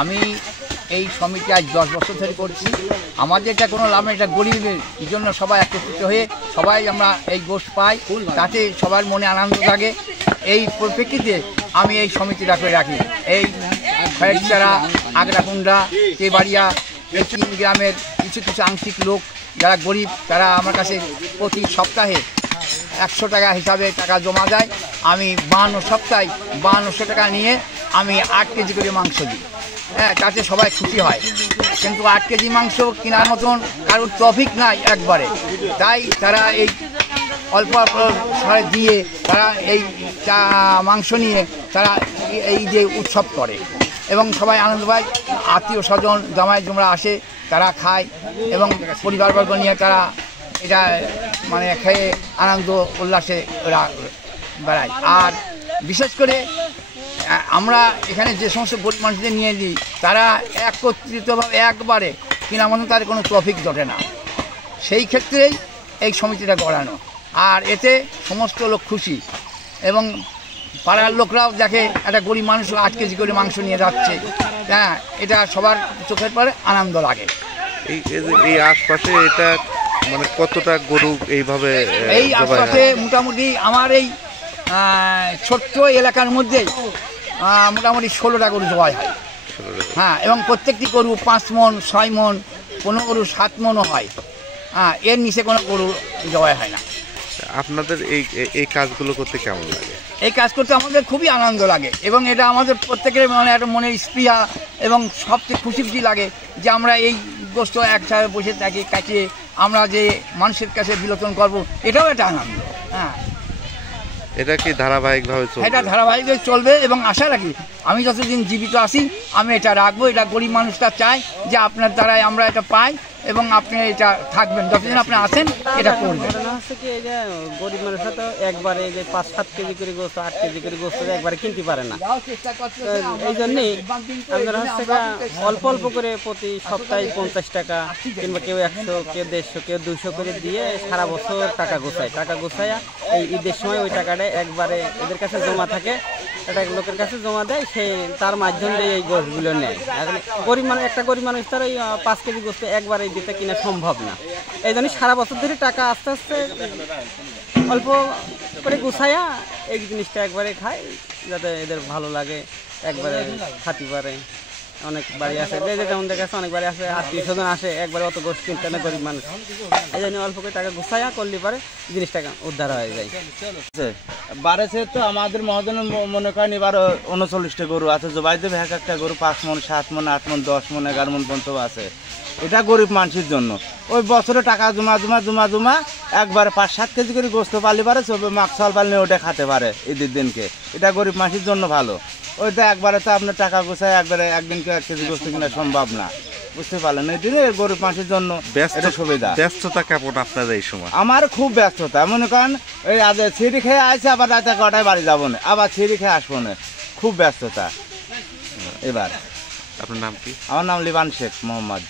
আমি এই সমিতি আজ 10 বছর ধরে করছি। আমাদের এটা কোনো লাভ নেই, এটা গরিবের জন্য সবাই একত্রিত হয়ে সবাই আমরা এই গোষ্ঠ পাই, তাতে সবার মনে আনন্দ লাগে। এই পরিপ্রেক্ষিতে আমি এই সমিতিটা করে রাখি। এই খয়েকচারা, আগরাকুন্ডা, কেবাড়িয়া, এই 3 গ্রামের কিছু কিছু আংশিক লোক যারা গরিব, তারা আমার কাছে প্রতি সপ্তাহে 100 টাকা হিসাবে টাকা জমা দেয়। আমি 52 সপ্তাহে 5200 টাকা নিয়ে আমি 8 কেজি করে মাংস দিই। হ্যাঁ, তাতে সবাই খুশি হয়। কিন্তু 8 কেজি মাংস কেনার মতন কারোর ট্রফিক নাই একবারে, তাই তারা এই অল্প অল্প সারে দিয়ে তারা এই মাংস নিয়ে তারা এই যে উৎসব করে এবং সবাই আনন্দ পায়। আত্মীয় স্বজন জামাই জমরা আসে, তারা খায় এবং পরিবারবর্গ নিয়ে তারা এটা মানে খেয়ে আনন্দ উল্লাসে ওরা বেড়ায়। আর বিশেষ করে আমরা এখানে যে সমস্ত গরিব মানুষদের নিয়ে দিই, তারা একত্রিতভাবে একবারে কিনা মতো তাদের কোনো ট্রফিক জটে না। সেই ক্ষেত্রেই এই সমিতিটা গড়ানো। আর এতে সমস্ত লোক খুশি এবং পাড়ার লোকরাও দেখে একটা গরিব মানুষ 8 কেজি করে মাংস নিয়ে যাচ্ছে। হ্যাঁ, এটা সবার চোখের পরে আনন্দ লাগে। এই আশপাশে এটা মানে কতটা গরু এইভাবে? এই আশপাশে মোটামুটি আমার এই ছোট্ট এলাকার মধ্যেই মোটামুটি 16টা গরু জবাই হয়। হ্যাঁ, এবং প্রত্যেকটি গরু 5 মণ, 6 মণ, কোনো গরু 7 মণও হয়। হ্যাঁ, এর নিচে কোনো গরু জবাই হয় না। আপনাদের এই কাজগুলো করতে কেমন লাগে? এই কাজ করতে আমাদের খুবই আনন্দ লাগে এবং এটা আমাদের প্রত্যেকের মানে একটা মনের স্পৃহা এবং সবচেয়ে খুশি লাগে যে আমরা এই গোষ্ঠ একসাথে বসে থাকি, কাটিয়ে আমরা যে মানুষের কাছে বিলোচন করব, এটাও একটা আনন্দ। হ্যাঁ, এটা কি ধারাবাহিকভাবে চলবে? এটা ধারাবাহিকভাবে চলবে এবং আশা রাখি আমি যতদিন জীবিত আছি আমি এটা রাখবো। এটা গরিব মানুষটা চায় যে আপনার দ্বারাই আমরা এটা পাই এবং আপনি এটা থাকবেন, যতদিন আপনি আছেন এটা করবেন। হচ্ছে কি, এই যে গরিব মানুষরা তো একবারে যে 5-7 কেজি করে গোস্ত, 8 কেজি করে গোস্ত একবারে কিনতে পারে না। এই জন্যই আমরা হচ্ছে অল্প অল্প করে প্রতি সপ্তাহে 50 টাকা কিংবা কেউ 100, কেউ 150, কেউ 200 করে দিয়ে সারা বছর টাকা গোছায় এই ঈদের সময় ওই টাকাটা একবারে এদের কাছে জমা থাকে, একটা লোকের কাছে জমা দেয়, সে তার মাধ্যমে এই গোষ্ঠগুলো নেয়। এখন গরিব মানুষ, একটা গরিব মানুষ তার ওই 5 কেজি গোস্ত একবারে দিতে কিনা সম্ভব না। এই জন্য সারা বছর ধরে টাকা আস্তে আস্তে অল্প করে গুছাইয়া এই জিনিসটা একবারে খায়, যাতে এদের ভালো লাগে, একবারে খাতে পারে। অনেক বাড়ি আসে, যেমন দেখা যাচ্ছে অনেক বাড়ি আসে, আত্মীয় স্বজন আসে, একবারে অত গোষ্ঠ কিনতে না গরিব মানুষ। এই জন্য অল্প করে টাকা গুছাইয়া করলে পারে জিনিসটা উদ্ধার হয়ে যায়। বাড়েছে তো আমাদের মহাজনের মনে করেন এবার 39টা গরু আছে, জবাই দেবে এক একটা গরু 5 মণ, 7 মণ, 8 মণ, 10 মণ, 11 মণ পর্যন্ত আছে। এটা গরিব মানুষের জন্য। ওই বছরে টাকা জমা একবারে 5-7 কেজি করে গোস্ত পালি পারে, মাকসাল পালি ওটা খেতে পারে ঈদের দিনকে। এটা গরিব মানুষের জন্য ভালো। ওইটা একবারে তো আপনার টাকা গোছায় একবারে একদিনকে 1 কেজি গোস্ত কিনা সম্ভব না, বুঝতে পারলেন? এই দিনে গরিব মানুষের জন্য সুবিধা। ব্যস্ততা কেমন আপনার এই সময়? আমার খুব ব্যস্ততা, মনে করেন এই আজ ছিঁড়ি খেয়ে আসছে, আবার রাতে 9টায় বাড়ি যাবো না, আবার ছিঁড়ি খেয়ে আসবো না, খুব ব্যস্ততা এবার। আপনার নাম কি? আমার নাম লিবান শেখ মোহাম্মদ।